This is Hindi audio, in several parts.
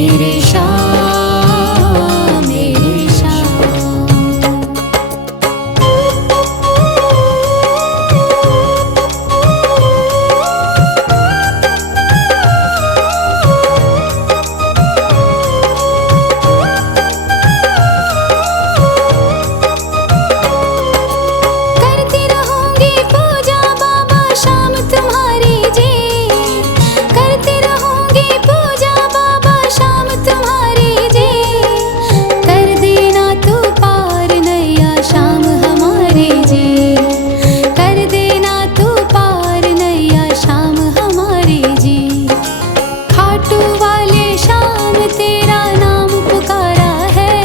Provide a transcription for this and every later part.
मेरे शाह मेरे शाह। करती रहूंगी पूजा बाबा शाम तुम्हारी जी, करती रहूंगी पूजा बाबा शाम तुम्हारी जी। कर देना तू पार नैया शाम हमारी जी, कर देना तू पार नैया शाम हमारी जी। खाटू वाले शाम तेरा नाम पुकारा है,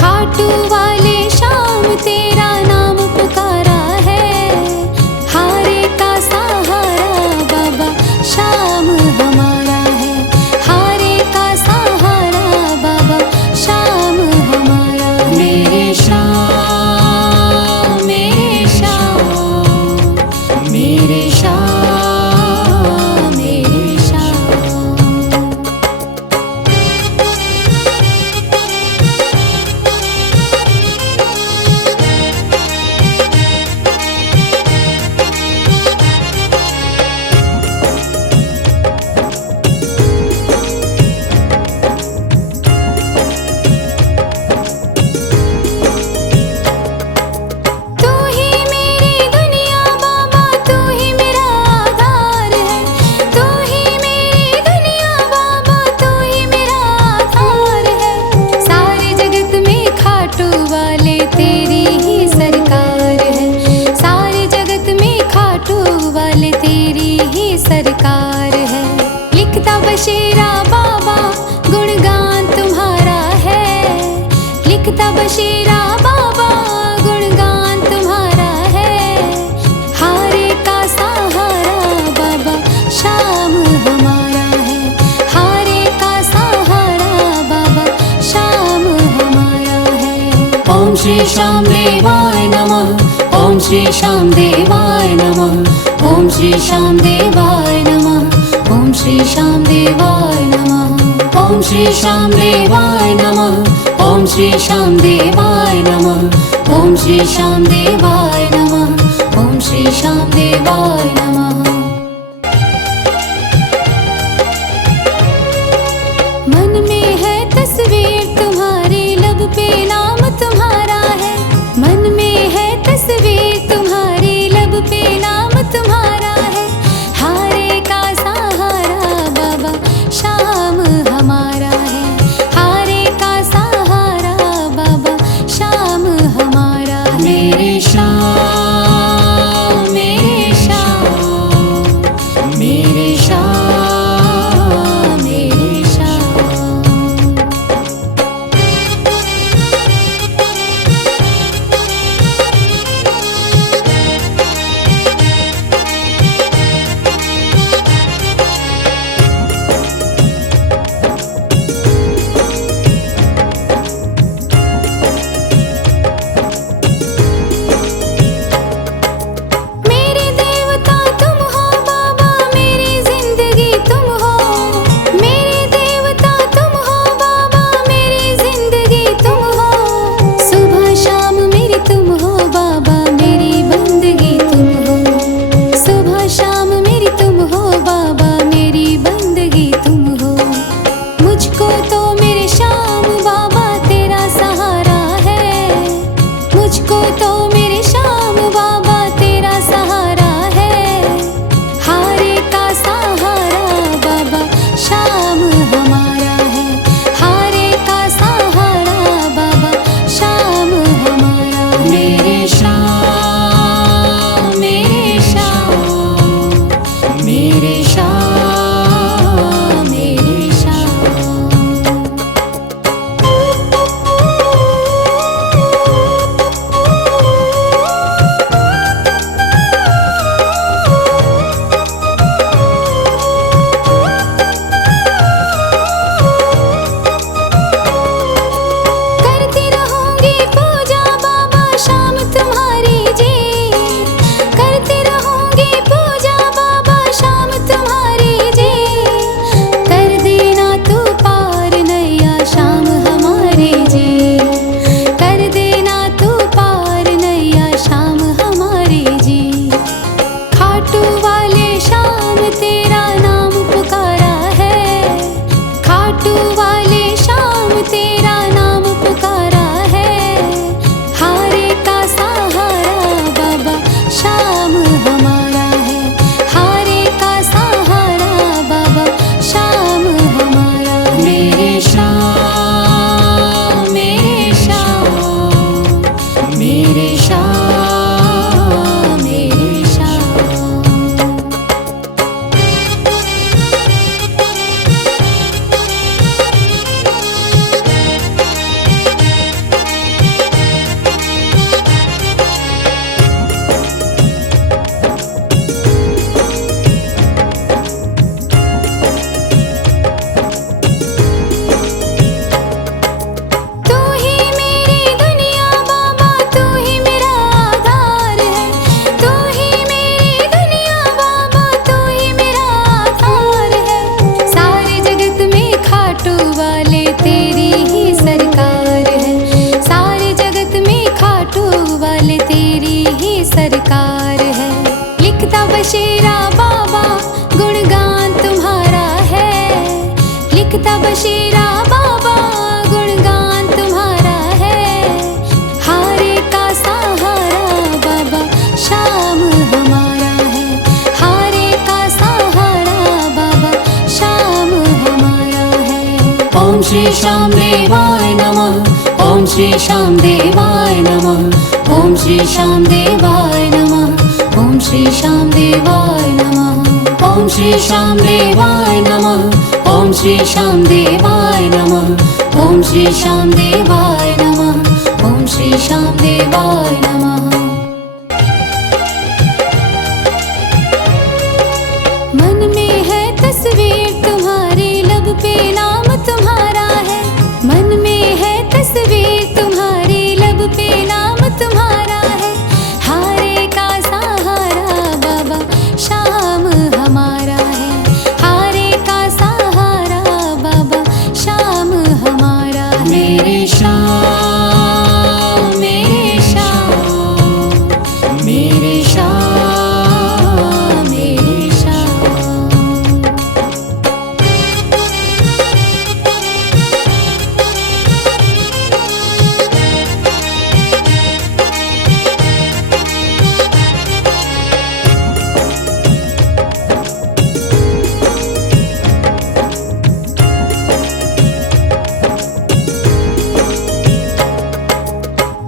खाटू वाले शाम तेरा नाम पुकारा है। हारे का सहारा बाबा शाम हमारा है, हारे का सहारा बाबा शाम हमारा है। मेरे शाह मेरे शाह मेरे शाह मेरे शाह। तू ही मेरी दुनिया बाबा, तू ही मेरा आधार है, तू ही मेरी दुनिया बाबा, तू ही मेरा आधार है। सारे जगत में खाटू वाले तेरी ही सरकार है, सारे जगत में खाटू वाले तेरी ही सरकार है। लिखता बशीरा बाबा गुणगान तुम्हारा है, लिखता बशीरा बाबा गुणगान तुम्हारा है। हारे का सहारा बाबा शाम हमारा है, हारे का सहारा बाबा शाम हमारा है। ओम श्री श्याम देवाय नमः, ओम श्री श्याम देवाय नमः, ओम श्री श्याम देवाय नमः, ओम श्री श्याम देवाय नमः, ओम श्री श्याम देवाय नमः, ओम श्री श्याम देवाय नमः, ओम श्री श्याम देवाय नमः, ओम श्री श्याम देवाय नमः। मन में है तस्वीर तुम्हारी, लब पे नाम तुम्हारा है। मन में है तस्वीर तुम्हारी, लब पे नाम तुम्हारा है। हारे का सहारा बाबा शाम हमारा है, हारे का सहारा बाबा शाम हमारा है। मेरे शाह मेरे शाह मेरे शाह मेरे शाह। मेरे देवता तुम हो बाबा, मेरी जिंदगी तुम हो, मेरे देवता तुम हो बाबा, मेरी जिंदगी तुम हो। सुबह शाम मेरी तुम हो बाबा, मेरी बंदगी तुम हो। सुबह शाम मेरी तुम हो बाबा, मेरी बंदगी तुम हो। मुझको तो मेरे शाम बाबा तेरा सहारा है, मुझको तो मेरे शाम बाबा तेरा सहारा है। हारे का सहारा बाबा शाम हमारा है, हारे का सहारा बाबा शाम हमारा है। मेरे शाह मेरे शाह मेरे शाह मेरे शाह। वाले तेरी ही सरकार है। सारे जगत में खाटू वाले तेरी ही सरकार है। लिखता बशीरा बाबा गुणगान तुम्हारा है। लिखता बशीरा बाबा गुणगान तुम्हारा है। हारे का सहारा बाबा शाम हमारा है। हारे का सहारा बाबा शाम हमारा है। ओम श्री श्याम देवाय नमः। ओम श्री श्याम देवाय नमः। ओम श्री श्याम देवाय नमः। ओम श्री श्याम देवाय नमः। ओम श्री श्याम देवाय नमः। ओम श्री श्याम देवाय नमः। ओम श्री श्याम देवाय नमः। ओम श्री श्याम देवाय नमः। मन में है तस्वीर तुम्हारी, लब पे नाम तुम्हारा है। मन में है तस्वीर तुम्हारी, लब पे नाम तुम्हारा है। हारे का सहारा बाबा शाम हमारा है। हारे का सहारा बाबा शाम हमारा है। मेरे श्याम मेरे श्याम मेरे श्याम मेरे श्याम।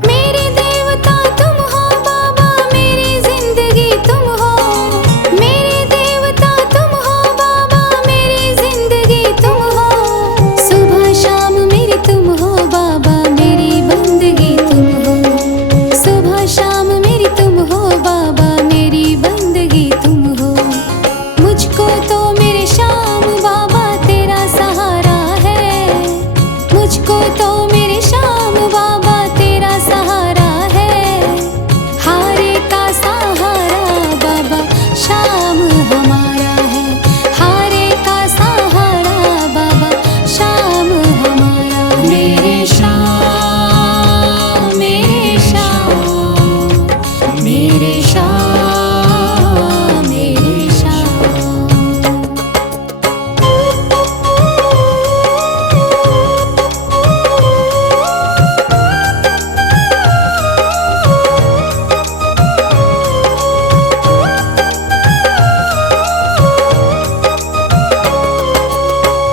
मेरे देवता तुम हो बाबा, मेरी जिंदगी तुम हो। मेरे देवता तुम हो बाबा, मेरी जिंदगी तुम हो। सुबह शाम मेरी तुम हो बाबा, मेरी बंदगी तुम हो। सुबह शाम मेरी तुम हो बाबा, मेरी बंदगी तुम हो। मुझको तो मेरे श्याम बाबा तेरा सहारा है। मुझको तो मेरे श्याम बाबा तेरा सहारा है। हारे का सहारा बाबा शाम हमारा है। हारे का सहारा बाबा शाम हमारा है। मेरे श्याम मेरे श्याम मेरे श्याम मेरे श्याम।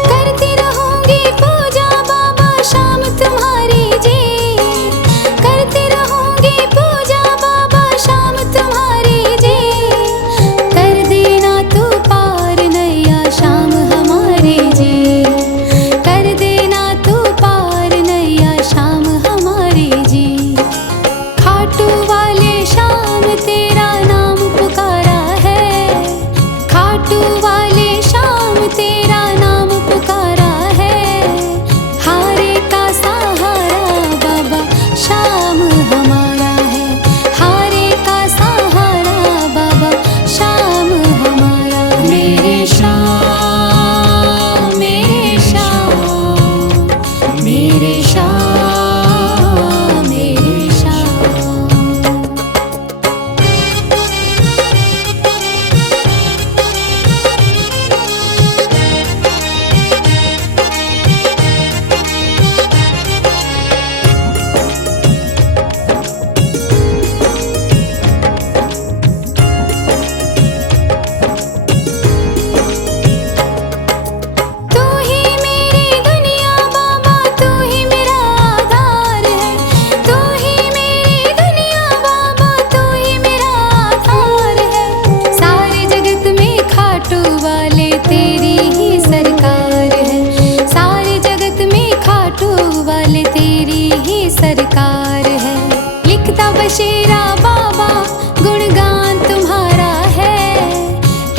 करती रहूंगी पूजा बाबा शाम तुम्हारी जी। करती रहूंगी पूजा बाबा शाम तुम्हारी जी। कर देना तू पार नैया शाम हमारे जी। कर देना तू पार नैया शाम हमारे जी। खाटू वाले शाम तेरा नाम पुकारा है। खाटू वाले शाम तेरा नाम पुकारा है। हारे का सहारा बाबा शाम हमारा है। हारे का सहारा बाबा शाम हमारा है। मेरे श्याम मेरे श्याम मेरे श्याम मेरे श्याम। तू ही मेरी दुनिया बाबा, तू ही मेरा आधार है। तू ही मेरी दुनिया बाबा, तू ही मेरा आधार है। सारे जगत में खाटू वाले तेरी ही सरकार है। सारे जगत में खाटू वाले तेरी ही सरकार है। लिखता बशीरा बाबा गुणगान तुम्हारा है।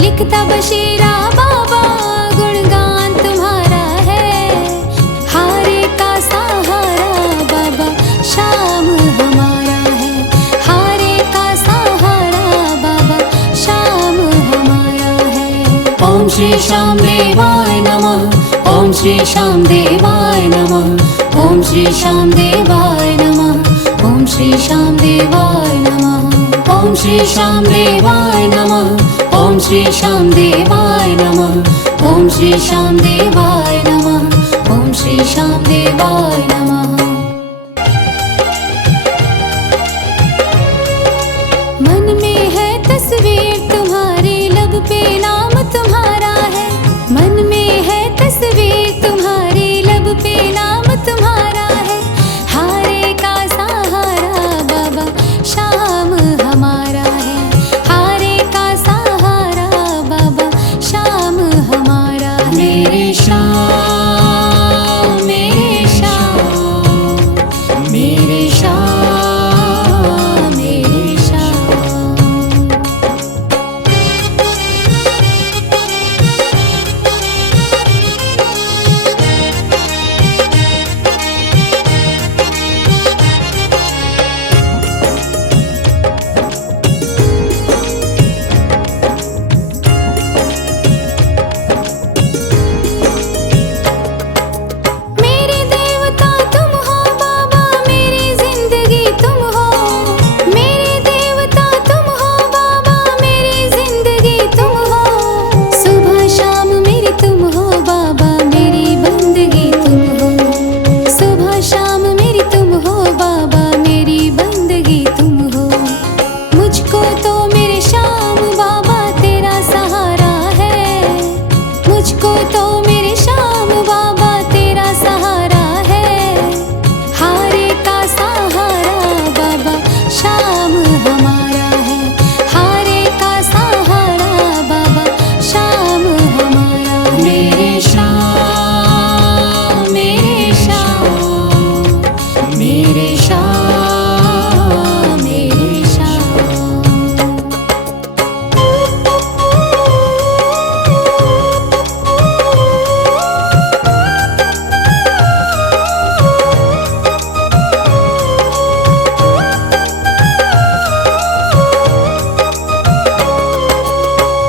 लिखता बशीरा बाबा गुणगान तुम्हारा है। हारे का सहारा बाबा शाम हमारा है। हारे का सहारा बाबा शाम हमारा है। ओम श्री श्याम देवाय नमः। ओम श्री श्री श्याम देवाय नमः। ओम श्री श्याम देवाय नमः। ओम श्री श्याम देवाय नमः। ओम श्री श्याम देवाय नमः। ओम श्री श्याम देवाय नमः। ओम श्री श्याम देवाय नमः। ओम श्री श्याम देवाय नमः। मन में है तस्वीर तुम्हारी, लब पे नाम तुम्हारा है। मन में है तस्वीर तुम्हारी, लब पे नाम तुम्हारा है। हारे का सहारा बाबा शाम हमारा है। हारे का सहारा बाबा शाम हमारा है। मेरे श्याम, मेरे श्याम, मेरे श्याम, मेरे श्याम। मेरे देवता तुम हो बाबा, मेरी जिंदगी तुम हो। मेरे देवता तुम हो बाबा, मेरी जिंदगी तुम हो। सुबह शाम मेरी तुम हो बाबा, मेरी बंदगी तुम हो। सुबह शाम मेरी तुम हो बाबा, मेरी बंदगी तुम हो। मुझको तो मेरे श्याम बाबा तेरा सहारा है। मुझको तो मेरे श्याम बाबा तेरा सहारा है। हारे का सहारा बाबा शाम हमारा है। हारे का सहारा बाबा शाम हमारा है। मेरे श्याम, मेरे श्याम, मेरे श्याम, मेरे श्याम।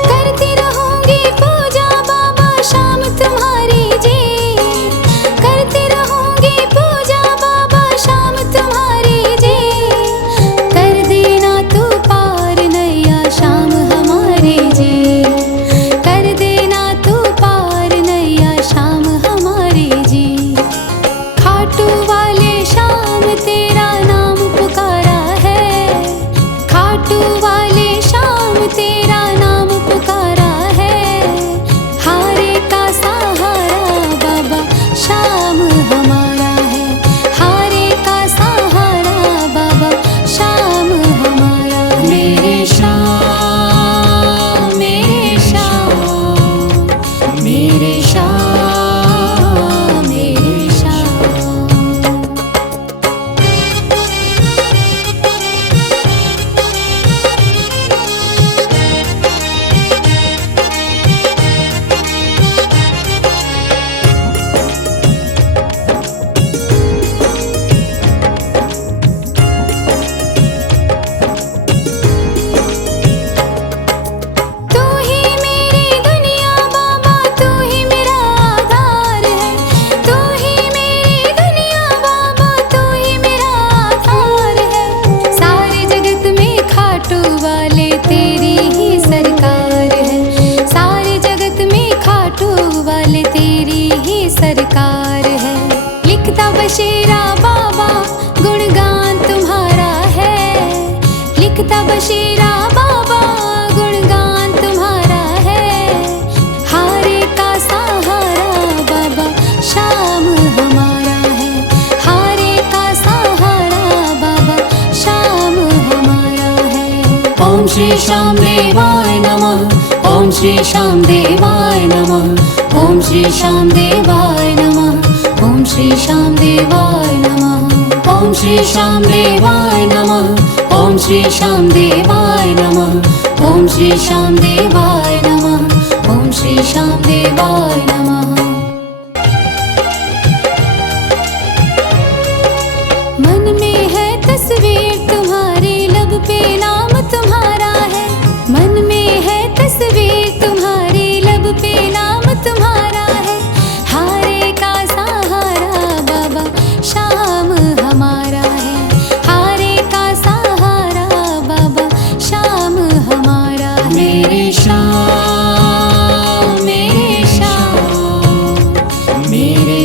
करती रहूंगी पूजा बाबा शाम तुम्हारी जी। करती रहूंगी पूजा बाबा शाम तुम्हारी जी। कर देना तू पार नैया शाम हमारी जी। कर देना तू पार नैया शाम हमारी जी। खाटू वाले शाम तेरा नाम पुकारा है। खाटू वाले शाम तेरा नाम पुकारा है। हारे का सहारा बाबा शाम हमारा है। हारे का सहारा बाबा शाम हमारा है। मेरे श्याम, मेरे श्याम, मेरे श्याम, मेरे श्याम। तू ही मेरी दुनिया बाबा, तू ही मेरा आधार है। तू ही मेरी दुनिया बाबा, तू ही मेरा आधार है। सारे जगत में खाटू वाले तेरी ही सरकार है। सारे जगत में खाटू वाले तेरी ही सरकार है। लिखता बशीरा बाबा गुणगान तुम्हारा है। लिखता बशीरा बाबा गुणगान तुम्हारा है। हारे का सहारा बाबा शाम हमारा है। हारे का सहारा बाबा शाम हमारा है। ओम श्री श्याम देवाय नमः। ओम श्री श्याम देवाय नमः। ओम श्री श्याम देवाय नमः। ओम श्री श्याम देवाय नमः। ओम श्री श्याम देवाय नमः। ओम श्री श्याम देवाय नमः। ओम श्री श्याम देवाय नमः। ओम श्री श्याम देवाय नमः। मन में है तस्वीर तुम्हारी, लब पे नाम तुम्हारा है। मन में है तस्वीर तुम्हारी, लब पे नाम तुम्हारा है। हारे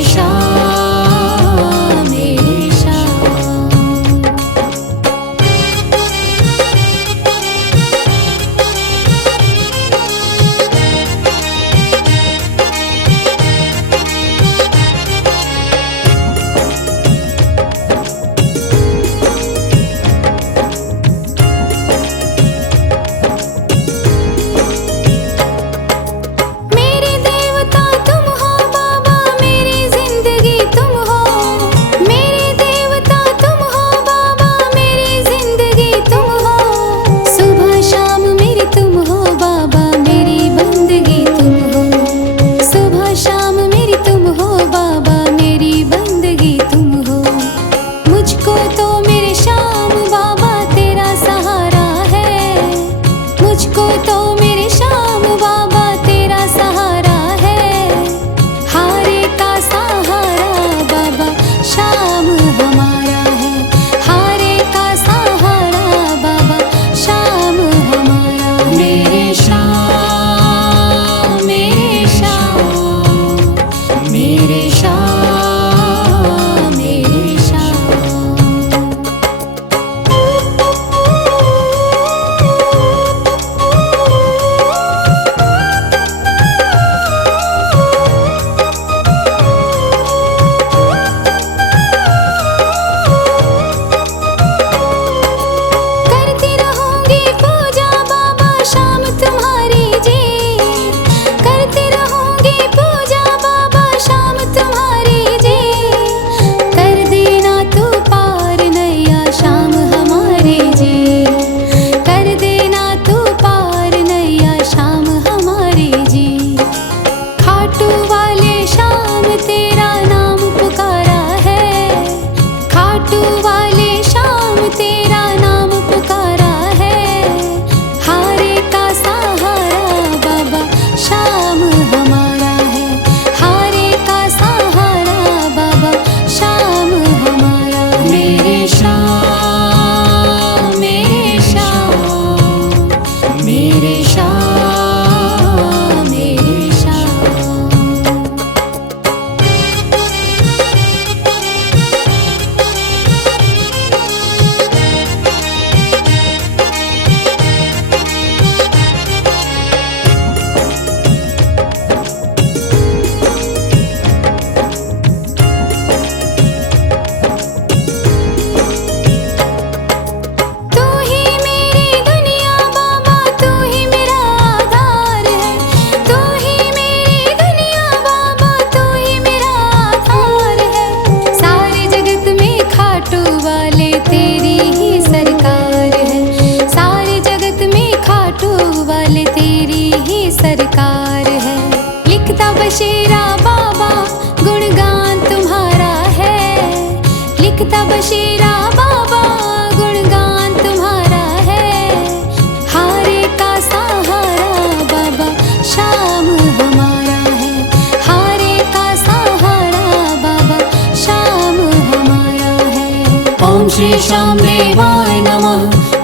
श्याम मेरे श्याम। मेरे देवता तुम हो बाबा, मेरी जिंदगी तुम हो। मेरे देवता तुम हो बाबा, मेरी जिंदगी तुम हो। सुबह शाम मेरी तुम हो बाबा, मेरी बंदगी तुम हो। सुबह शाम मेरी तुम हो बाबा, मेरी बंदगी तुम हो। मुझको तो मेरे श्याम बाबा तेरा सहारा है। मुझको तो मेरे श्याम बाबा तेरा सहारा है। हारे का सहारा बाबा श्याम हमारा है। हारे का सहारा बाबा श्याम हमारा है। मेरे श्याम मेरे श्याम मेरे श्याम मेरे श्याम। करती रहूंगी पूजा बाबा शाम तुम्हारी जी। करती रहूंगी पूजा बाबा शाम तुम्हारी जी। कर देना तू पार नैया शाम हमारी जी। कर देना तू पार नैया शाम हमारी जी। खाटू वाले शाम तेरा नाम पुकारा है। खाटू वाले शाम तेरा नाम पुकारा है। हारे का सहारा बाबा श्याम हमारा है। हारे का सहारा बाबा श्याम हमारा है। मेरे श्याम मेरे श्याम मेरे श्याम मेरे श्याम। तू ही मेरी दुनिया बाबा, तू ही मेरा आधार है। तू ही मेरी दुनिया बाबा, तू ही मेरा आधार है। सारे जगत में खाटू वाले तेरी ही सरकार है। सारे जगत में खाटू वाले तेरी ही सरकार है। लिखता बशीरा बाबा गुणगान तुम्हारा है। लिखता बशीरा बाबा गुणगान तुम्हारा है। हारे का सहारा बाबा श्याम हमारा है। हारे का सहारा बाबा श्याम हमारा है। ओम श्री श्याम देवाय नमः।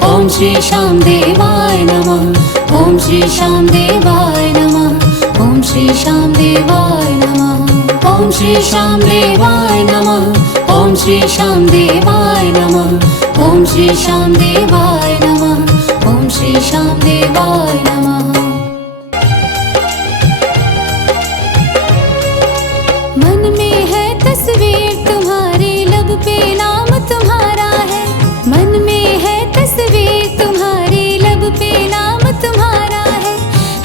ओम श्री श्याम देवाय नमः। ओम श्री श्याम देवाय नमः। ओम श्री श्याम देवाय नमः। ओम श्री श्याम देवाय नमः। ओम श्री श्याम देवाय नमः। ओम श्री श्याम देवाय नमः। ओम श्री श्याम देवाय नमः। मन में है तस्वीर तुम्हारी, लब पे नाम तुम्हारा है। मन में है तस्वीर तुम्हारी, लब पे नाम तुम्हारा है।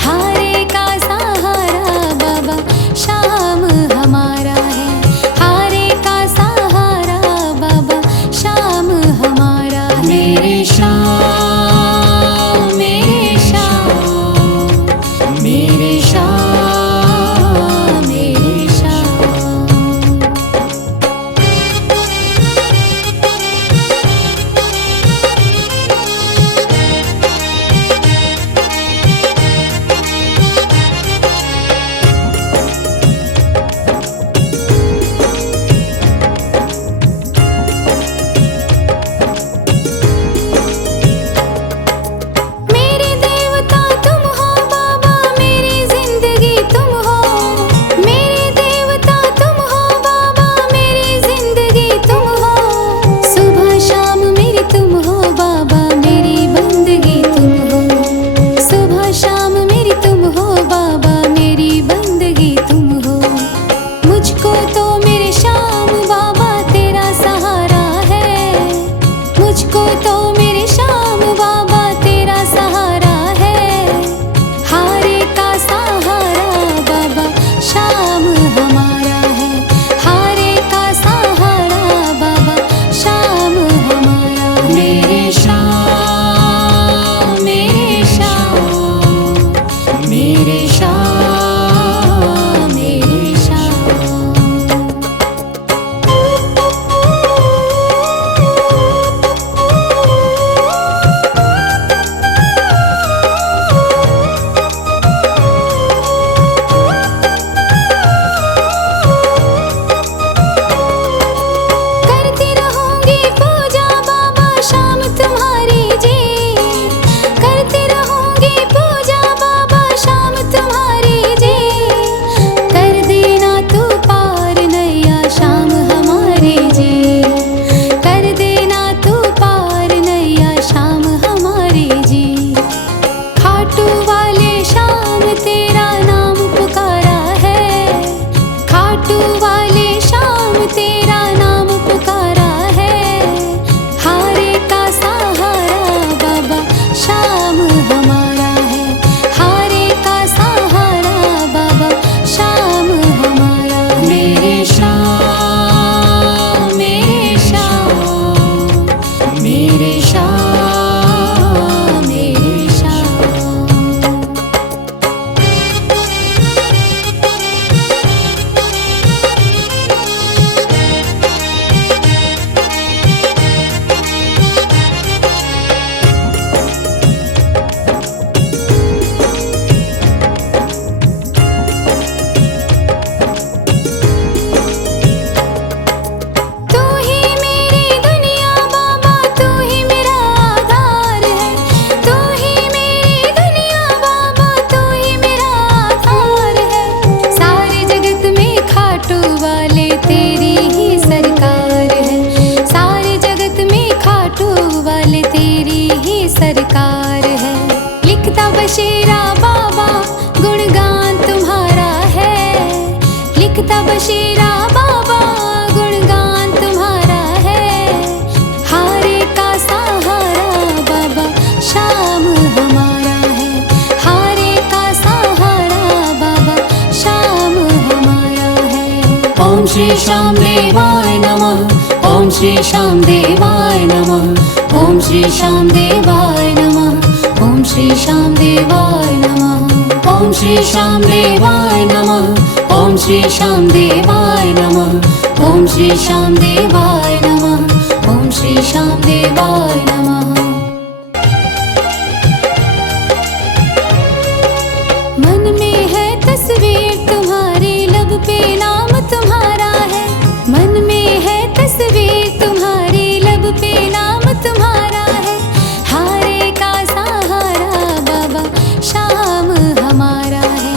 हारे का सहारा बाबा श्याम हमारा है। हारे का सहारा बाबा श्याम हमारा है। मेरे श्याम मेरे श्याम श्री श्याम देवाय नमः। ओम श्री श्याम देवाय नमः। ओम श्री श्याम देवाय नमः। ओम श्री श्याम देवाय नमः। ओम श्री श्याम देवाय नमः। ओम श्री श्याम देवाय नमः। ओम श्री श्याम देवाय नमः। ओम श्री श्याम देवाय नमः। मन में है तस्वीर तुम्हारी, लब पे नाम तुम्हारा है। मन में है तस्वीर तुम्हारी, लब पे नाम तुम्हारा है। हारे का सहारा बाबा शाम हमारा है।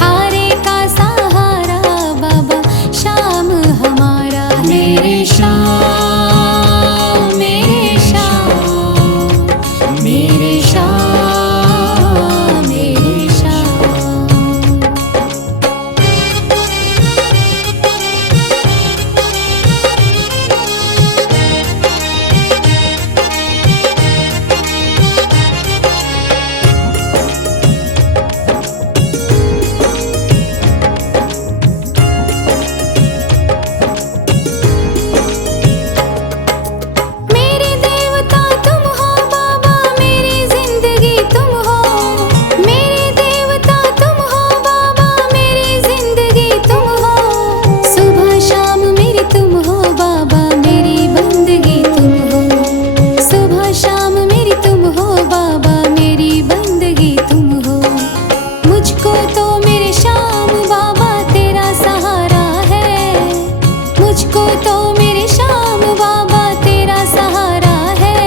हारे का सहारा बाबा शाम हमारा है। मेरे श्याम, मेरे श्याम, मेरे श्याम, मेरे श्याम। मेरे देवता तुम हो बाबा, मेरी जिंदगी तुम हो। मेरे देवता तुम हो बाबा, मेरी जिंदगी तुम हो। सुबह शाम मेरी तुम हो बाबा, मेरी बंदगी तुम हो। सुबह शाम मेरी तुम हो बाबा, मेरी बंदगी तुम हो। मुझको तो मेरे श्याम बाबा तेरा सहारा है। मुझको तो मेरे श्याम बाबा तेरा सहारा है।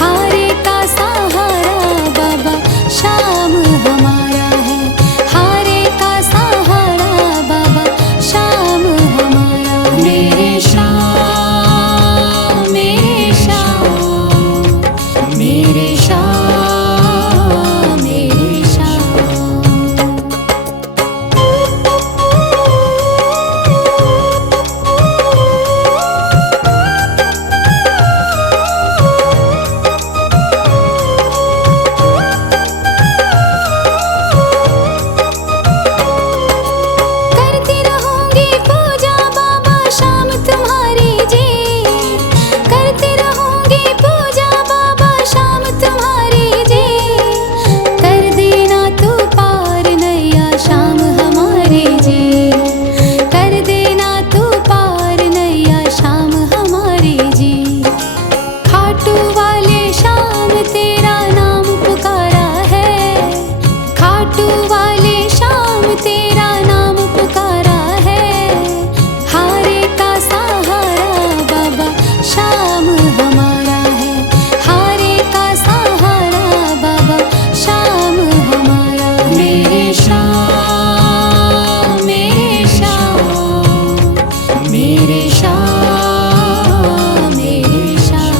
हारे का सहारा बाबा शाम हमारा है। हारे का सहारा बाबा शाम हमारा है। मेरे श्याम, मेरे श्याम, मेरे श्याम, मेरे श्याम। करती रहूंगी पूजा बाबा शाम तुम्हारी जी। करती रहूंगी पूजा बाबा शाम तुम्हारी जी। कर देना तू पार नैया शाम हमारी जी। कर देना तू पार नैया शाम हमारी जी। खाटू वाले शाम तेरा नाम पुकारा है। खाटू वाले शाम तेरा नाम पुकारा है। हारे का सहारा बाबा शाम हमारा है। हारे का सहारा बाबा शाम हमारा है। मेरे श्याम, मेरे श्याम, मेरे श्याम, मेरे श्याम।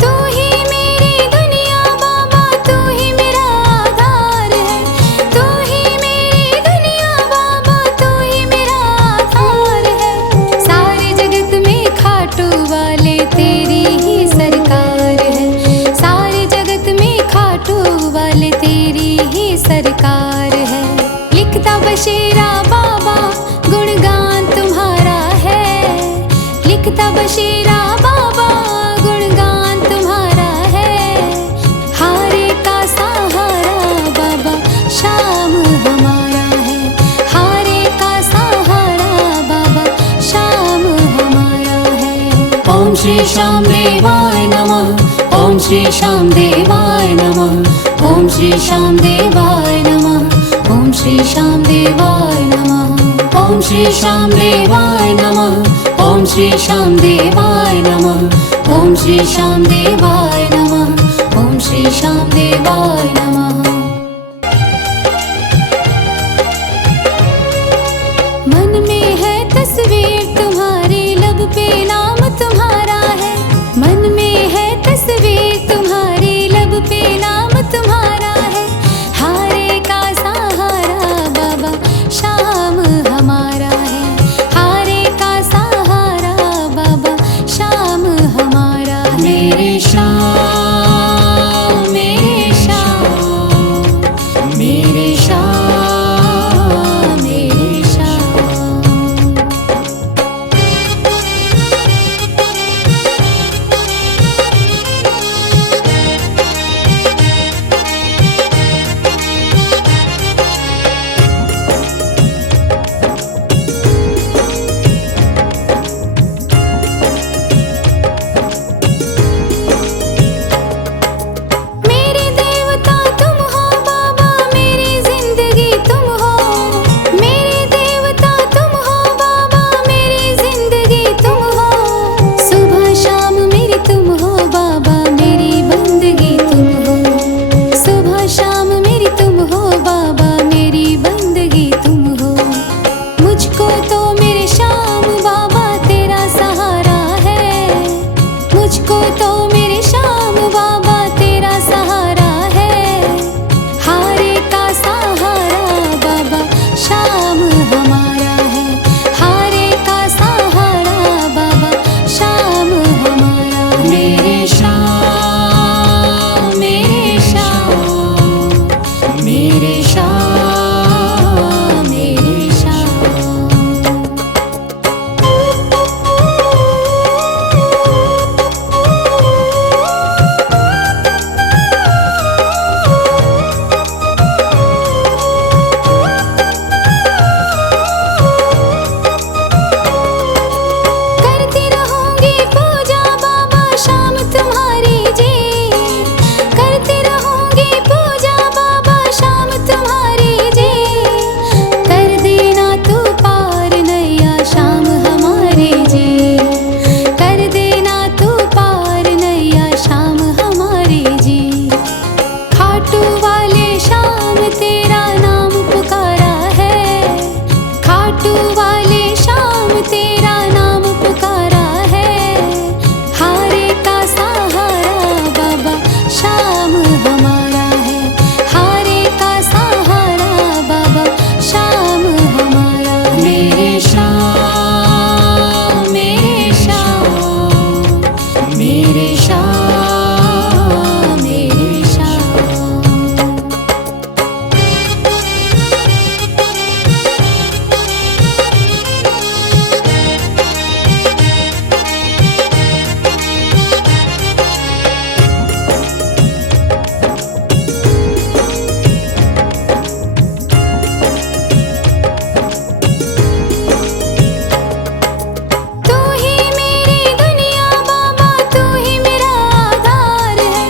तू ही मेरी दुनिया बाबा, तू ही मेरा आधार है। तू ही मेरी दुनिया बाबा, तू ही मेरा आधार है। सारे जगत में खाटू वाले तेरी ही सरकार है। सारे जगत में खाटू वाले तेरी ही सरकार है। लिखता बशीरा बाबा गुणगान तुम्हारा है। लिखता बशीरा बाबा गुणगान तुम्हारा है। हारे का सहारा बाबा शाम हमारा है। हारे का सहारा बाबा शाम हमारा है। ओम श्री श्याम देवाय नमः। ओम श्री श्याम देवाय नमः। ओम श्री श्याम देवाय नमः। ओम श्री श्याम देवाय नमः। ओम श्री श्याम देवाय नमः। ओम श्री श्याम देवाय नमः। ओम श्री श्याम देवाय नमः। ओम श्री श्याम देवाय नमः। मन में है तस्वीर तुम्हारी, लब पे नाम तुम्हारा है। मन में है तस्वीर तुम्हारी, लब पे खाटू वाले श्याम तेरा नाम पुकारा है, खाटू वाले श्याम तेरा नाम पुकारा है। हारे का सहारा बाबा श्याम हमारा है, हारे का सहारा बाबा श्याम हमारा है। मेरे श्याम, मेरे श्याम, मेरे श्याम, मेरे श्याम। तू ही मेरी दुनिया बाबा, तू ही मेरा आधार है।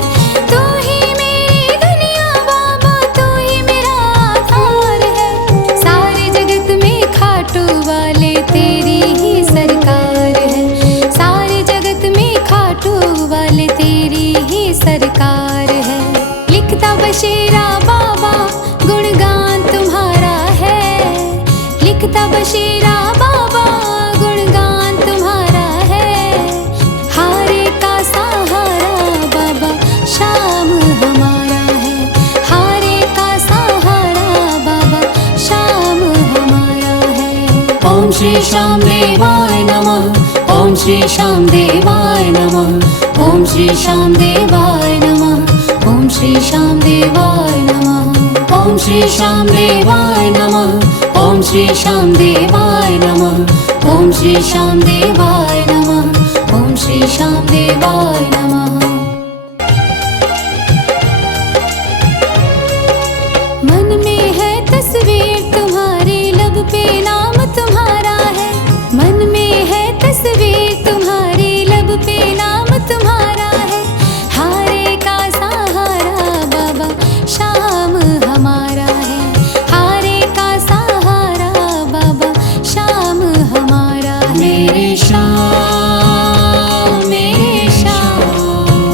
तू ही मेरी दुनिया बाबा, तू ही मेरा आधार है। सारे जगत में खाटू वाले तेरी ही सरकार है, सारे जगत में खाटू वाले तेरी ही सरकार है। लिखता बशीरा बाबा गुणगान तुम्हारा है, लिखता बशीरा बाबा गुणगान तुम्हारा है। हारे का सहारा बाबा श्याम हमारा है, हारे का सहारा बाबा श्याम हमारा है। ओम श्री श्याम देवाय नमः, ओम श्री श्याम देवाय नमः, ओम श्री श्याम देवाय नमः, ओम श्री श्याम देवाय नमः, ओम श्री श्याम देवाय नमः, ओम श्री श्याम देवाय नमः, ओम श्री श्याम देवाय नमः, ओम श्री श्याम देवाय नमः। मन में है तस्वीर तुम्हारी, लब पे नाम तुम्हारा है। मन में है तस्वीर तुम्हारी, लब पे नाम तुम्हारा है। हारे का सहारा बाबा श्याम हमारा है, हारे का सहारा बाबा श्याम हमारा है। मेरे श्याम, मेरे श्याम,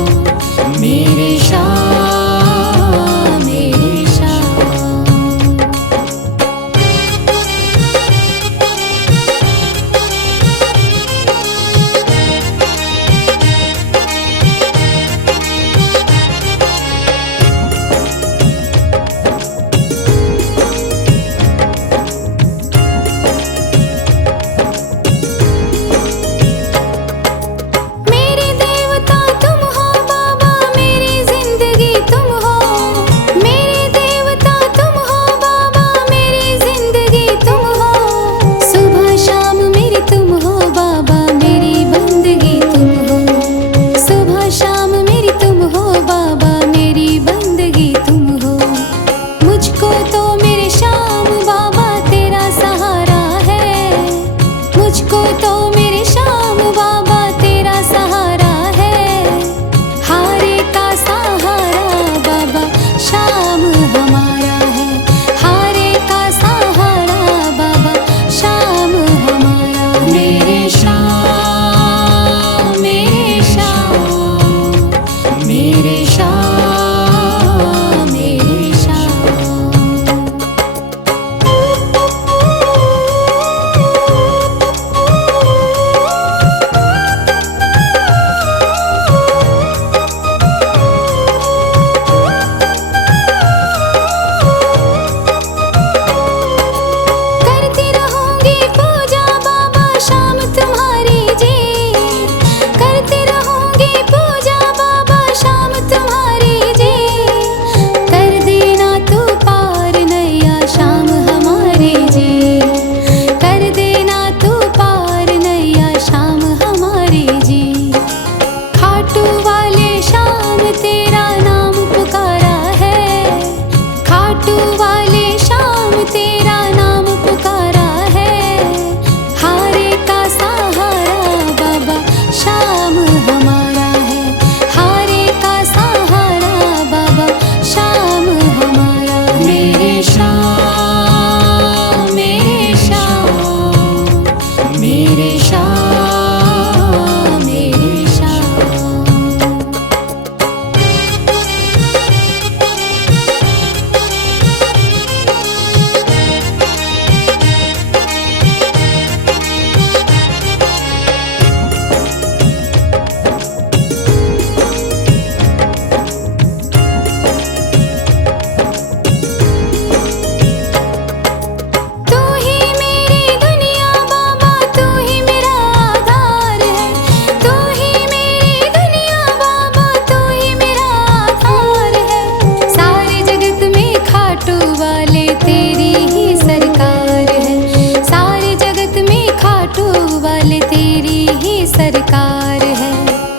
खाटू वाले तेरी ही सरकार है। सारे जगत में खाटू वाले तेरी ही सरकार है।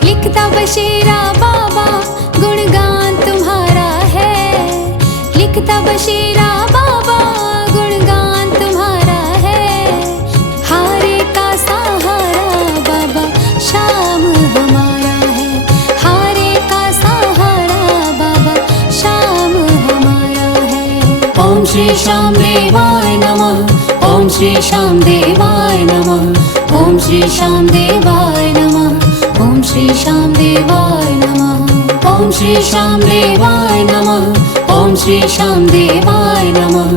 लिखता बशीरा बाबा गुणगान तुम्हारा है। लिखता बशीरा बाबा गुणगान तुम्हारा है। हारे का सहारा बाबा शाम हमारा है। हारे का सहारा बाबा शाम हमारा है। ओम श्री श्याम देवाय नमः। ओम श्री श्याम देवाय नमः। ओम श्री श्याम देवाय नमः। ओम श्री श्याम देवाय नमः। ओम श्री श्याम देवाय नमः। ओम श्री श्याम देवाय नमः।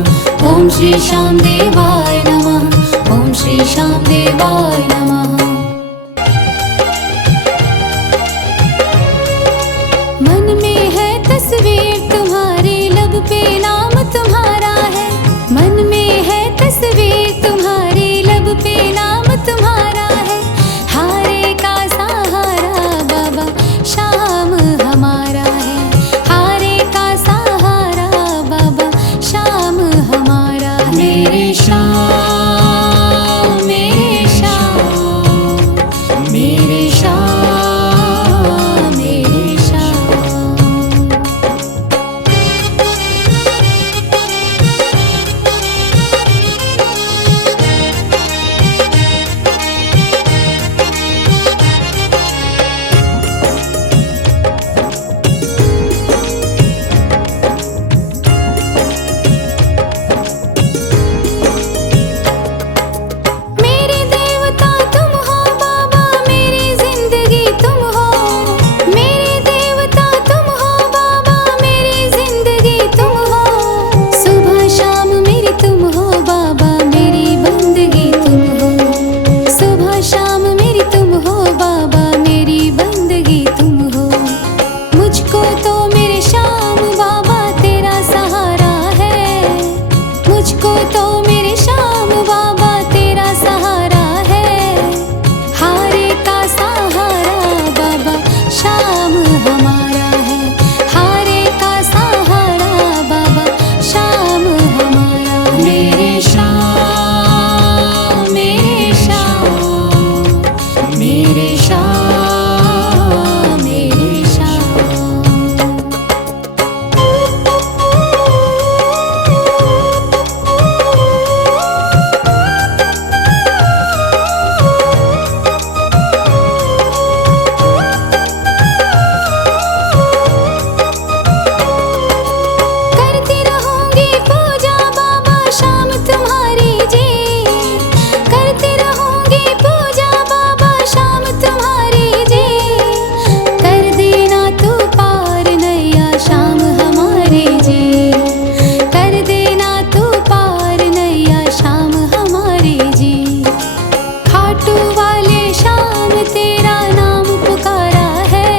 ओम श्री श्याम देवाय नमः। ओम श्री श्याम देवाय नमः। मन में है तस्वीर तुम्हारी, लब पे नाम तुम्हारा है। मन में है तस्वीर तुम्हारी, लब पे नाम तुम्हारा है। हारे का सहारा बाबा शाम हमारा है। हारे का सहारा बाबा शाम हमारा है। मेरे श्याम मेरे श्याम मेरे श्याम मेरे श्याम। मेरे देवता तुम हो बाबा, मेरी जिंदगी तुम हो। मेरे देवता तुम हो बाबा, मेरी जिंदगी तुम हो। सुबह शाम मेरी तुम हो बाबा, मेरी बंदगी तुम हो। सुबह शाम मेरी तुम हो बाबा, मेरी बंदगी तुम हो। मुझको तो मेरे श्याम बाबा तेरा सहारा है। मुझको तो मेरे श्याम बाबा तेरा सहारा है। हारे का सहारा बाबा शाम हमारा है। हारे का सहारा बाबा शाम हमारा है। मेरे श्याम मेरे श्याम मेरे श्याम मेरे श्याम। करती रहूंगी पूजा बाबा शाम तुम्हारी जी। करती रहूंगी पूजा बाबा शाम तुम्हारी जी। कर देना तू पार नैया शाम हमारी जी। कर देना तू पार नैया शाम हमारी जी। खाटू वाले शाम तेरा नाम पुकारा है।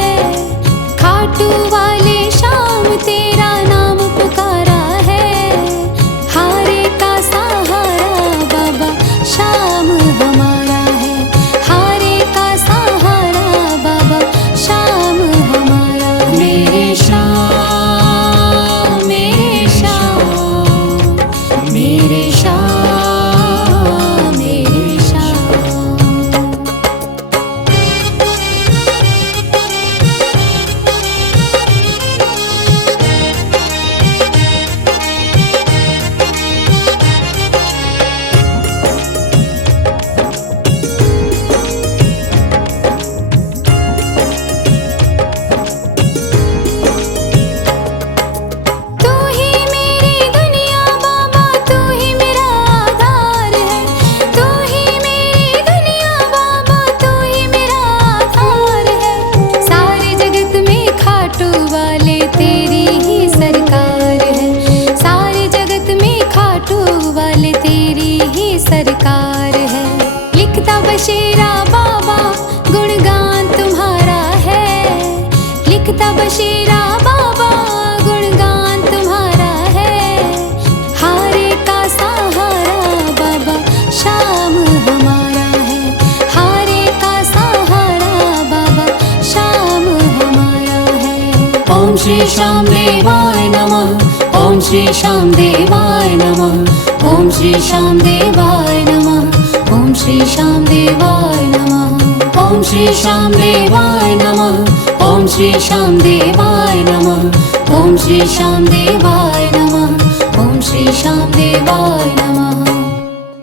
खाटू वाले शाम तेरा नाम पुकारा है। हारे का सहारा बाबा शाम हमारा है। हारे का सहारा बाबा शाम हमारा है। मेरे श्याम मेरे श्याम मेरे श्याम मेरे श्याम। तू ही मेरी दुनिया बाबा, तू ही मेरा आधार है। तू ही मेरी दुनिया बाबा, तू ही मेरा आधार है। सारे जगत में खाटू वाले तेरी ही सरकार है। सारे जगत में खाटू वाले तेरी ही सरकार है। लिखता बशीरा बाबा गुणगान तुम्हारा है। लिखता बशीरा बाबा गुणगान तुम्हारा है। हारे का सहारा बाबा शाम हमारा है। हारे का सहारा बाबा शाम हमारा है। ओम श्री श्याम देवाय नमः। ओम श्री श्याम देवाय नमः। ओम श्री श्याम देवाय नमः। ओम श्री श्याम देवाय नमः। ओम श्री श्याम देवाय नमः। ओम श्री श्याम देवाय नमः। ओम श्री श्याम देवाय नमः। ओम श्री श्याम देवाय नमः।